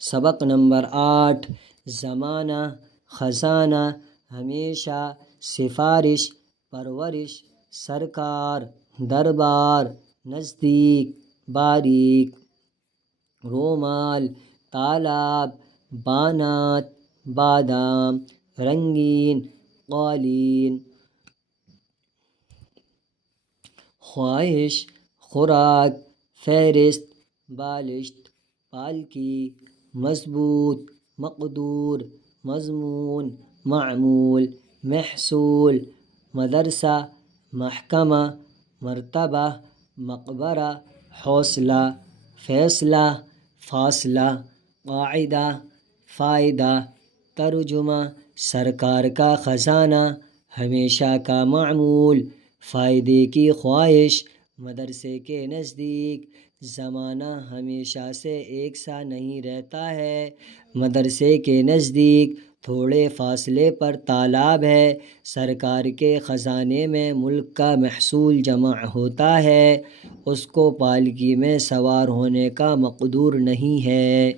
سبق نمبر 8، زمانہ، خزانہ، ہمیشہ، سفارش، پرورش، سرکار، دربار، نزدیک، باریک، رومال، تالاب، بانات، بادام، رنگین، قالین، خواہش، خوراک، فہرست، بالشت، پالکی، مضبوط، مقدور، مضمون، معمول، محصول، مدرسہ، محکمہ، مرتبہ، مقبرہ، حوصلہ، فیصلہ، فاصلہ، قاعدہ، فائدہ، ترجمہ، سرکار کا خزانہ، ہمیشہ کا معمول، فائدے کی خواہش، مدرسے کے نزدیک، زمانہ ہمیشہ سے ایک سا نہیں رہتا ہے، مدرسے کے نزدیک تھوڑے فاصلے پر تالاب ہے، سرکار کے خزانے میں ملک کا محصول جمع ہوتا ہے، اس کو پالکی میں سوار ہونے کا مقدور نہیں ہے۔